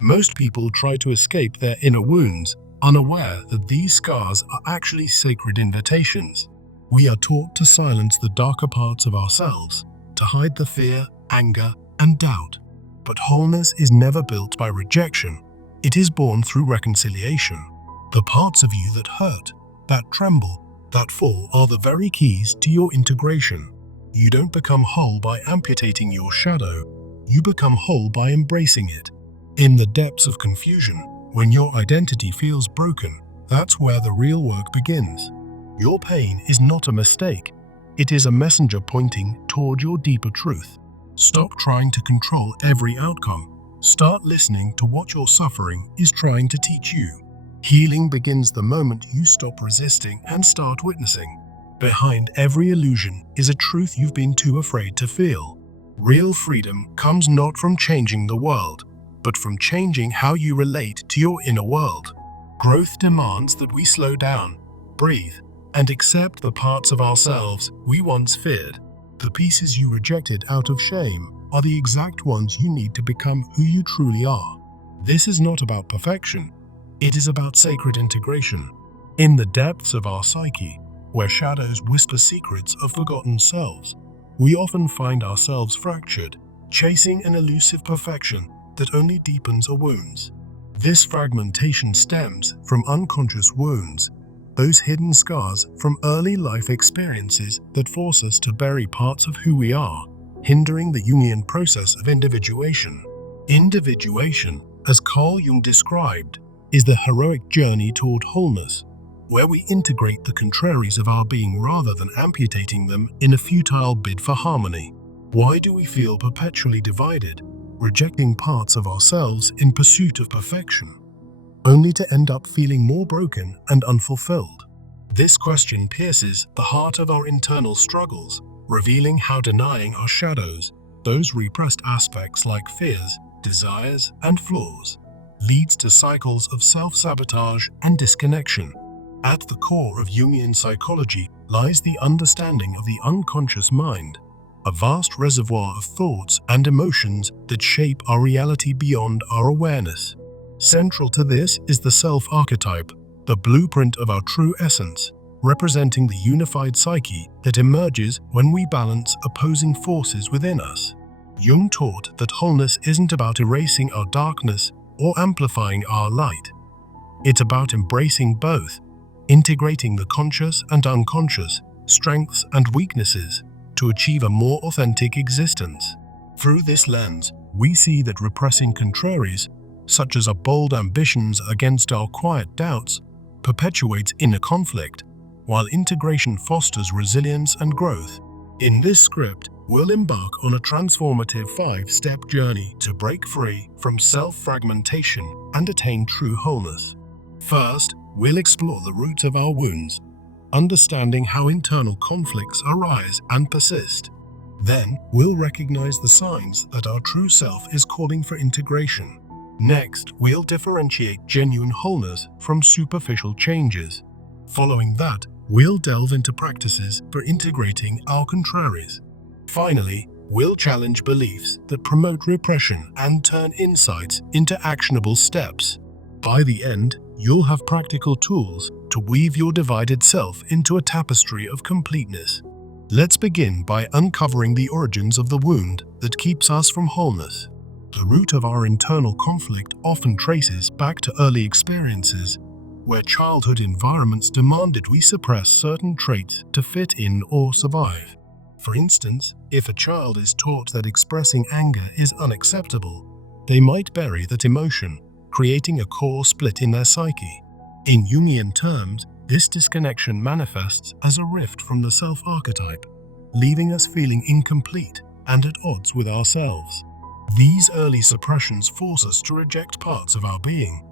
Most people try to escape their inner wounds, unaware that these scars are actually sacred invitations. We are taught to silence the darker parts of ourselves, to hide the fear, anger, and doubt. But wholeness is never built by rejection. It is born through reconciliation. The parts of you that hurt, that tremble, that fall are the very keys to your integration. You don't become whole by amputating your shadow. You become whole by embracing it. In the depths of confusion, when your identity feels broken, that's where the real work begins. Your pain is not a mistake. It is a messenger pointing toward your deeper truth. Stop trying to control every outcome. Start listening to what your suffering is trying to teach you. Healing begins the moment you stop resisting and start witnessing. Behind every illusion is a truth you've been too afraid to feel. Real freedom comes not from changing the world, but from changing how you relate to your inner world. Growth demands that we slow down, breathe, and accept the parts of ourselves we once feared. The pieces you rejected out of shame are the exact ones you need to become who you truly are. This is not about perfection. It is about sacred integration. In the depths of our psyche, where shadows whisper secrets of forgotten selves, we often find ourselves fractured, chasing an elusive perfection that only deepens our wounds. This fragmentation stems from unconscious wounds, those hidden scars from early life experiences that force us to bury parts of who we are, hindering the Jungian process of individuation. Individuation, as Carl Jung described, is the heroic journey toward wholeness, where we integrate the contraries of our being rather than amputating them in a futile bid for harmony. Why do we feel perpetually divided, rejecting parts of ourselves in pursuit of perfection, only to end up feeling more broken and unfulfilled? This question pierces the heart of our internal struggles, revealing how denying our shadows, those repressed aspects like fears, desires, and flaws, leads to cycles of self-sabotage and disconnection. At the core of Jungian psychology lies the understanding of the unconscious mind, a vast reservoir of thoughts and emotions that shape our reality beyond our awareness. Central to this is the self-archetype, the blueprint of our true essence, representing the unified psyche that emerges when we balance opposing forces within us. Jung taught that wholeness isn't about erasing our darkness or amplifying our light. It's about embracing both, integrating the conscious and unconscious, strengths and weaknesses, to achieve a more authentic existence. Through this lens, we see that repressing contraries, such as our bold ambitions against our quiet doubts, perpetuates inner conflict, while integration fosters resilience and growth. In this script, we'll embark on a transformative 5-step journey to break free from self-fragmentation and attain true wholeness. First, we'll explore the roots of our wounds, understanding how internal conflicts arise and persist. Then, we'll recognize the signs that our true self is calling for integration. Next, we'll differentiate genuine wholeness from superficial changes. Following that, we'll delve into practices for integrating our contraries. Finally, we'll challenge beliefs that promote repression and turn insights into actionable steps. By the end, you'll have practical tools to weave your divided self into a tapestry of completeness. Let's begin by uncovering the origins of the wound that keeps us from wholeness. The root of our internal conflict often traces back to early experiences, where childhood environments demanded we suppress certain traits to fit in or survive. For instance, if a child is taught that expressing anger is unacceptable, they might bury that emotion, creating a core split in their psyche. In Jungian terms, this disconnection manifests as a rift from the self-archetype, leaving us feeling incomplete and at odds with ourselves. These early suppressions force us to reject parts of our being,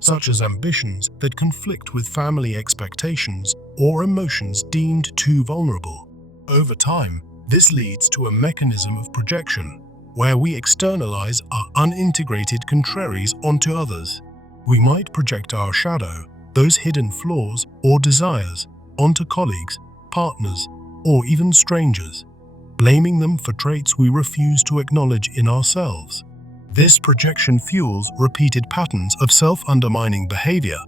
such as ambitions that conflict with family expectations or emotions deemed too vulnerable. Over time, this leads to a mechanism of projection, where we externalize our unintegrated contraries onto others. We might project our shadow, those hidden flaws or desires, onto colleagues, partners, or even strangers, blaming them for traits we refuse to acknowledge in ourselves. This projection fuels repeated patterns of self-undermining behavior,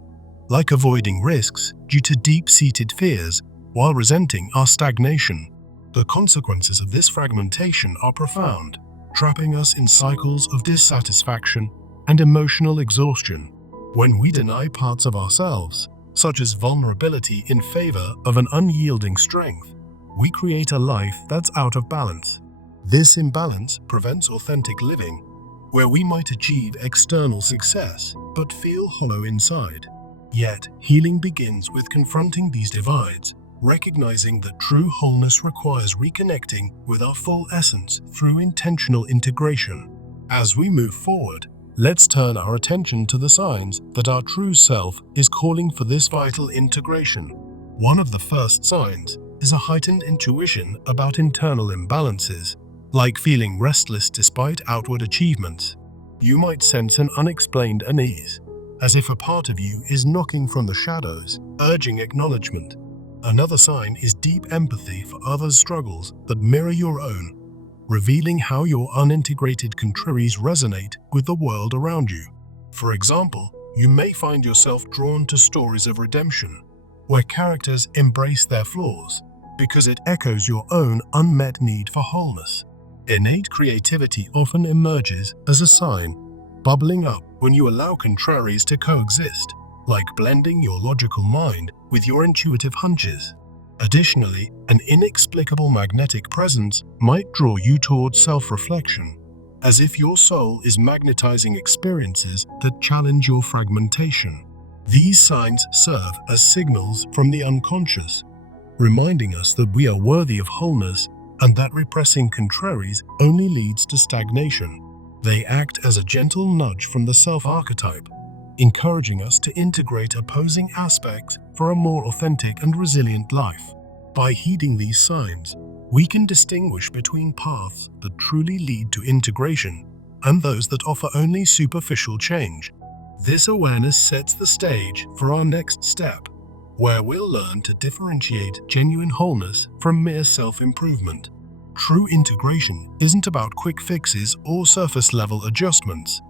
like avoiding risks due to deep-seated fears while resenting our stagnation. The consequences of this fragmentation are profound, trapping us in cycles of dissatisfaction and emotional exhaustion. When we deny parts of ourselves, such as vulnerability in favor of an unyielding strength, we create a life that's out of balance. This imbalance prevents authentic living, where we might achieve external success but feel hollow inside. Yet, healing begins with confronting these divides, recognizing that true wholeness requires reconnecting with our full essence through intentional integration. As we move forward, let's turn our attention to the signs that our true self is calling for this vital integration. One of the first signs is a heightened intuition about internal imbalances, like feeling restless despite outward achievements. You might sense an unexplained unease, as if a part of you is knocking from the shadows, urging acknowledgement. Another sign is deep empathy for others' struggles that mirror your own, revealing how your unintegrated contraries resonate with the world around you. For example, you may find yourself drawn to stories of redemption, where characters embrace their flaws, because it echoes your own unmet need for wholeness. Innate creativity often emerges as a sign, bubbling up when you allow contraries to coexist, like blending your logical mind with your intuitive hunches. Additionally, an inexplicable magnetic presence might draw you towards self-reflection, as if your soul is magnetizing experiences that challenge your fragmentation. These signs serve as signals from the unconscious, reminding us that we are worthy of wholeness and that repressing contraries only leads to stagnation. They act as a gentle nudge from the self-archetype, encouraging us to integrate opposing aspects for a more authentic and resilient life. By heeding these signs, we can distinguish between paths that truly lead to integration and those that offer only superficial change. This awareness sets the stage for our next step, where we'll learn to differentiate genuine wholeness from mere self-improvement. True integration isn't about quick fixes or surface-level adjustments.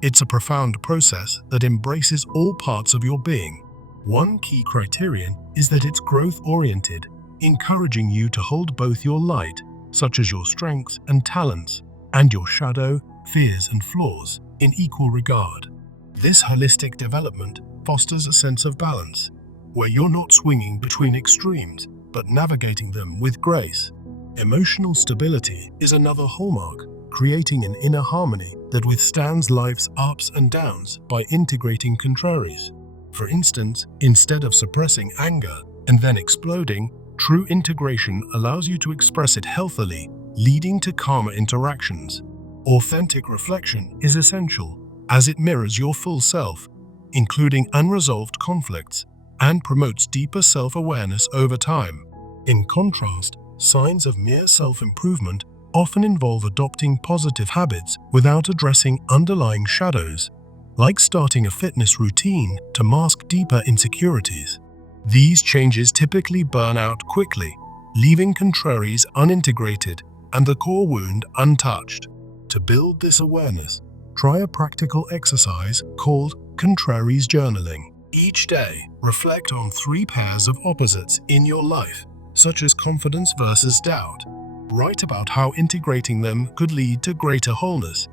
It's a profound process that embraces all parts of your being. One key criterion is that it's growth-oriented, encouraging you to hold both your light, such as your strengths and talents, and your shadow, fears and flaws, in equal regard. This holistic development fosters a sense of balance, where you're not swinging between extremes, but navigating them with grace. Emotional stability is another hallmark, creating an inner harmony that withstands life's ups and downs by integrating contraries. For instance, instead of suppressing anger and then exploding, true integration allows you to express it healthily, leading to calmer interactions. Authentic reflection is essential, as it mirrors your full self, including unresolved conflicts, and promotes deeper self-awareness over time. In contrast, signs of mere self-improvement often involve adopting positive habits without addressing underlying shadows, like starting a fitness routine to mask deeper insecurities. These changes typically burn out quickly, leaving contraries unintegrated and the core wound untouched. To build this awareness, try a practical exercise called contraries journaling. Each day, reflect on 3 pairs of opposites in your life, such as confidence versus doubt. Write about how integrating them could lead to greater wholeness,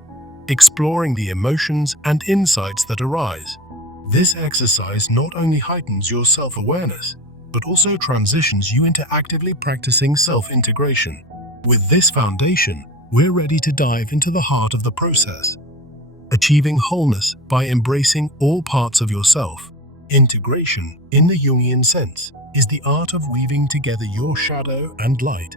exploring the emotions and insights that arise. This exercise not only heightens your self-awareness, but also transitions you into actively practicing self-integration. With this foundation, we're ready to dive into the heart of the process, achieving wholeness by embracing all parts of yourself. Integration, in the Jungian sense, is the art of weaving together your shadow and light,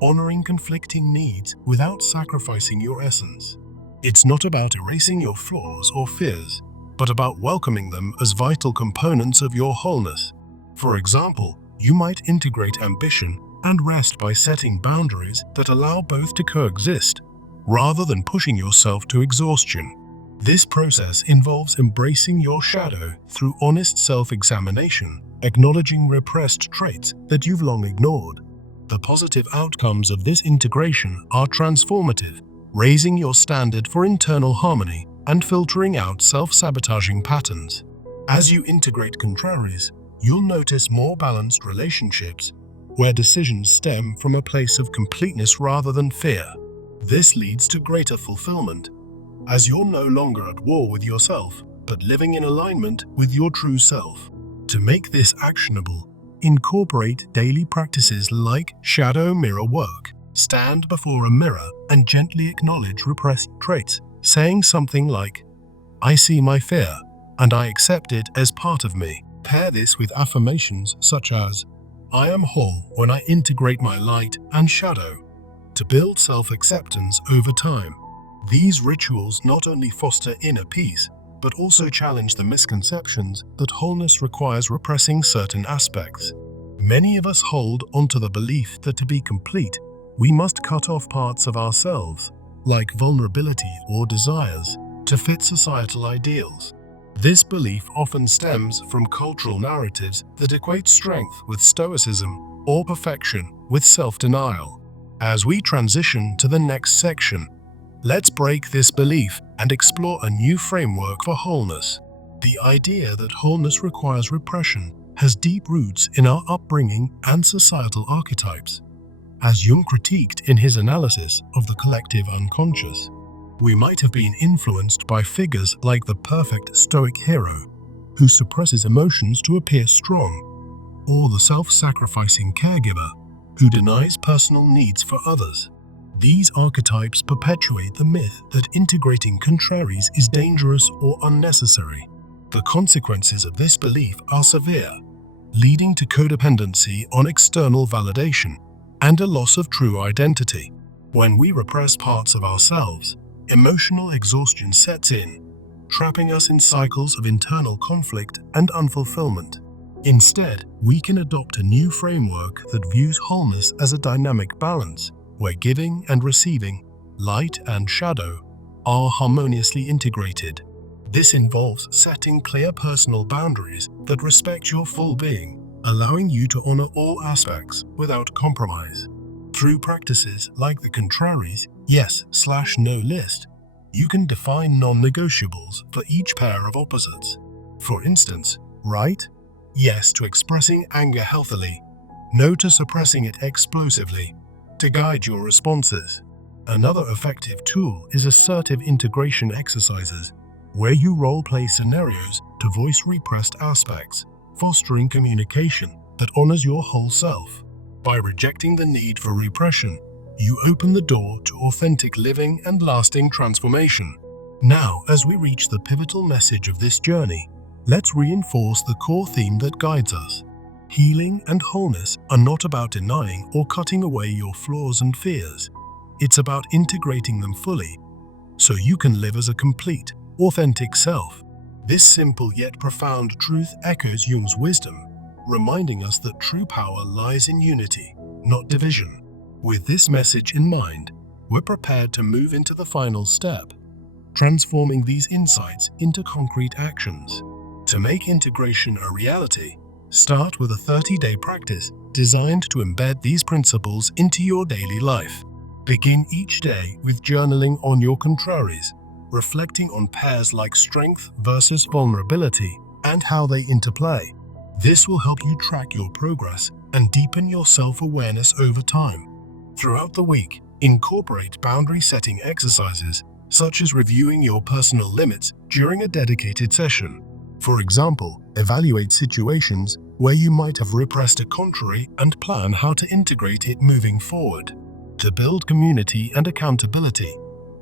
honoring conflicting needs without sacrificing your essence. It's not about erasing your flaws or fears, but about welcoming them as vital components of your wholeness. For example, you might integrate ambition and rest by setting boundaries that allow both to coexist, rather than pushing yourself to exhaustion. This process involves embracing your shadow through honest self-examination, acknowledging repressed traits that you've long ignored. The positive outcomes of this integration are transformative, raising your standard for internal harmony and filtering out self-sabotaging patterns. As you integrate contraries, you'll notice more balanced relationships where decisions stem from a place of completeness rather than fear. This leads to greater fulfillment, as you're no longer at war with yourself, but living in alignment with your true self. To make this actionable, incorporate daily practices like shadow mirror work. Stand before a mirror and gently acknowledge repressed traits, saying something like, "I see my fear, and I accept it as part of me." Pair this with affirmations such as, "I am whole when I integrate my light and shadow," to build self-acceptance over time. These rituals not only foster inner peace, but also challenge the misconceptions that wholeness requires repressing certain aspects. Many of us hold onto the belief that to be complete, we must cut off parts of ourselves, like vulnerability or desires, to fit societal ideals. This belief often stems from cultural narratives that equate strength with stoicism or perfection with self-denial. As we transition to the next section, let's break this belief and explore a new framework for wholeness. The idea that wholeness requires repression has deep roots in our upbringing and societal archetypes. As Jung critiqued in his analysis of the collective unconscious, we might have been influenced by figures like the perfect stoic hero, who suppresses emotions to appear strong, or the self-sacrificing caregiver, who denies personal needs for others. These archetypes perpetuate the myth that integrating contraries is dangerous or unnecessary. The consequences of this belief are severe, leading to codependency on external validation and a loss of true identity. When we repress parts of ourselves, emotional exhaustion sets in, trapping us in cycles of internal conflict and unfulfillment. Instead, we can adopt a new framework that views wholeness as a dynamic balance, where giving and receiving, light and shadow, are harmoniously integrated. This involves setting clear personal boundaries that respect your full being, allowing you to honor all aspects without compromise. Through practices like the contraries yes/no list, you can define non-negotiables for each pair of opposites. For instance, write yes to expressing anger healthily, no to suppressing it explosively, to guide your responses. Another effective tool is assertive integration exercises, where you role-play scenarios to voice repressed aspects, fostering communication that honors your whole self. By rejecting the need for repression, you open the door to authentic living and lasting transformation. Now, as we reach the pivotal message of this journey, let's reinforce the core theme that guides us. Healing and wholeness are not about denying or cutting away your flaws and fears. It's about integrating them fully, so you can live as a complete, authentic self. This simple yet profound truth echoes Jung's wisdom, reminding us that true power lies in unity, not division. With this message in mind, we're prepared to move into the final step, transforming these insights into concrete actions. To make integration a reality, start with a 30-day practice designed to embed these principles into your daily life. Begin each day with journaling on your contraries, reflecting on pairs like strength versus vulnerability and how they interplay. This will help you track your progress and deepen your self-awareness over time. Throughout the week, incorporate boundary-setting exercises, such as reviewing your personal limits during a dedicated session. For example, evaluate situations where you might have repressed a contrary and plan how to integrate it moving forward. To build community and accountability,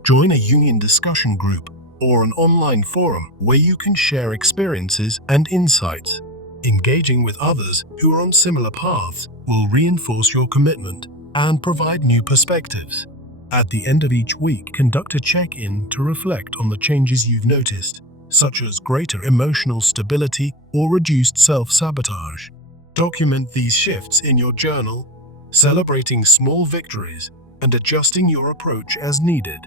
join a Jungian discussion group or an online forum where you can share experiences and insights. Engaging with others who are on similar paths will reinforce your commitment and provide new perspectives. At the end of each week, conduct a check-in to reflect on the changes you've noticed, such as greater emotional stability or reduced self-sabotage. Document these shifts in your journal, celebrating small victories and adjusting your approach as needed.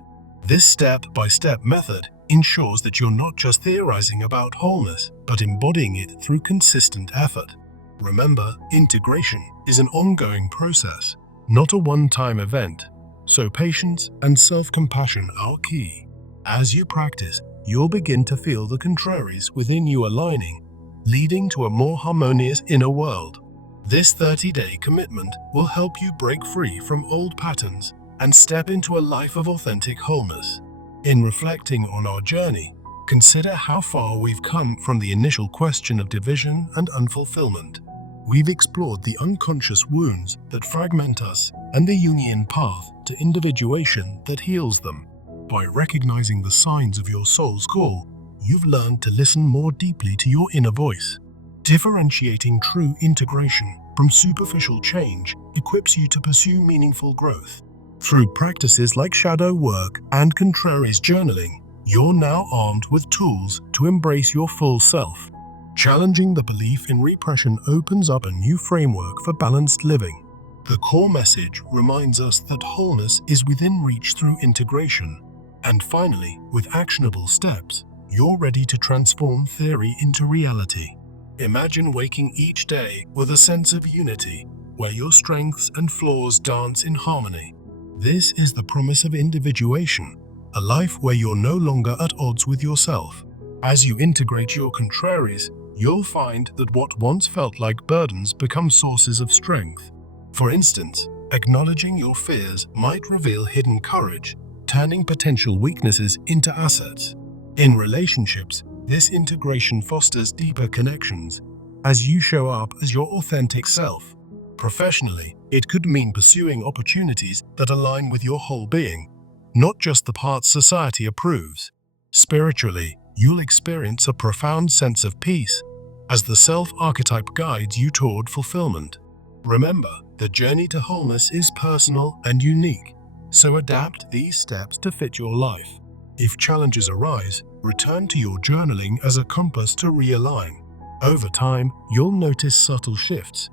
This step-by-step method ensures that you're not just theorizing about wholeness, but embodying it through consistent effort. Remember, integration is an ongoing process, not a one-time event. So patience and self-compassion are key. As you practice, you'll begin to feel the contraries within you aligning, leading to a more harmonious inner world. This 30-day commitment will help you break free from old patterns and step into a life of authentic wholeness. In reflecting on our journey, consider how far we've come from the initial question of division and unfulfillment. We've explored the unconscious wounds that fragment us and the Jungian path to individuation that heals them. By recognizing the signs of your soul's call, you've learned to listen more deeply to your inner voice. Differentiating true integration from superficial change equips you to pursue meaningful growth. Through practices like shadow work and contraries journaling, you're now armed with tools to embrace your full self. Challenging the belief in repression opens up a new framework for balanced living. The core message reminds us that wholeness is within reach through integration. And finally, with actionable steps, you're ready to transform theory into reality. Imagine waking each day with a sense of unity, where your strengths and flaws dance in harmony. This is the promise of individuation, a life where you're no longer at odds with yourself. As you integrate your contraries, you'll find that what once felt like burdens become sources of strength. For instance, acknowledging your fears might reveal hidden courage, turning potential weaknesses into assets. In relationships, this integration fosters deeper connections as you show up as your authentic self. Professionally, it could mean pursuing opportunities that align with your whole being, not just the parts society approves. Spiritually, you'll experience a profound sense of peace as the self-archetype guides you toward fulfillment. Remember, the journey to wholeness is personal and unique, so adapt these steps to fit your life. If challenges arise, return to your journaling as a compass to realign. Over time, you'll notice subtle shifts,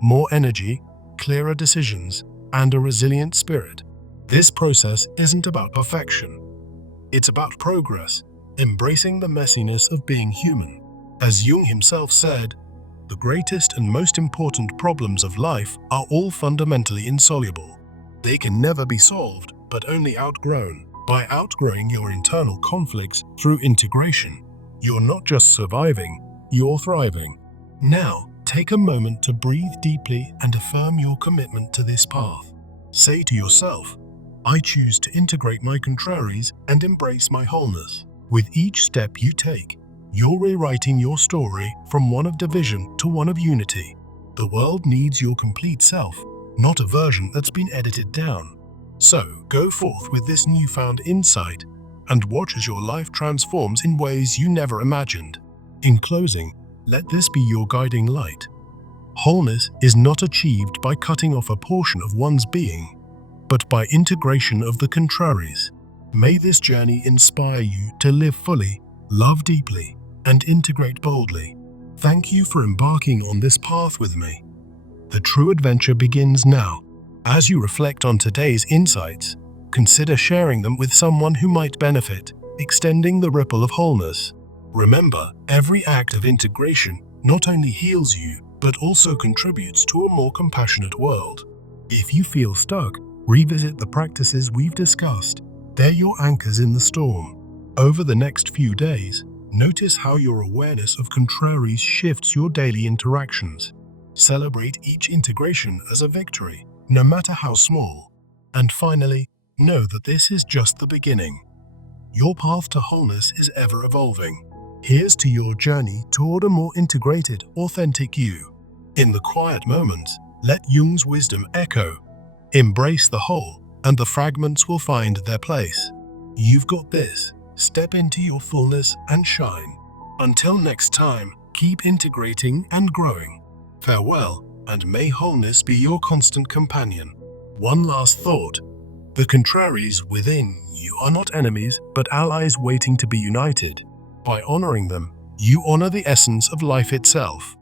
more energy, clearer decisions, and a resilient spirit. This process isn't about perfection. It's about progress, embracing the messiness of being human. As Jung himself said, the greatest and most important problems of life are all fundamentally insoluble. They can never be solved, but only outgrown. By outgrowing your internal conflicts through integration, you're not just surviving, you're thriving. Now, take a moment to breathe deeply and affirm your commitment to this path. Say to yourself, I choose to integrate my contraries and embrace my wholeness. With each step you take, you're rewriting your story from one of division to one of unity. The world needs your complete self, not a version that's been edited down. So, go forth with this newfound insight and watch as your life transforms in ways you never imagined. In closing, let this be your guiding light. Wholeness is not achieved by cutting off a portion of one's being, but by integration of the contraries. May this journey inspire you to live fully, love deeply, and integrate boldly. Thank you for embarking on this path with me. The true adventure begins now. As you reflect on today's insights, consider sharing them with someone who might benefit, extending the ripple of wholeness. Remember, every act of integration not only heals you, but also contributes to a more compassionate world. If you feel stuck, revisit the practices we've discussed. They're your anchors in the storm. Over the next few days, notice how your awareness of contraries shifts your daily interactions. Celebrate each integration as a victory, no matter how small. And finally, know that this is just the beginning. Your path to wholeness is ever evolving. Here's to your journey toward a more integrated, authentic you. In the quiet moments, let Jung's wisdom echo. Embrace the whole, and the fragments will find their place. You've got this. Step into your fullness and shine. Until next time, keep integrating and growing. Farewell, and may wholeness be your constant companion. One last thought. The contraries within you are not enemies, but allies waiting to be united. By honoring them, you honor the essence of life itself.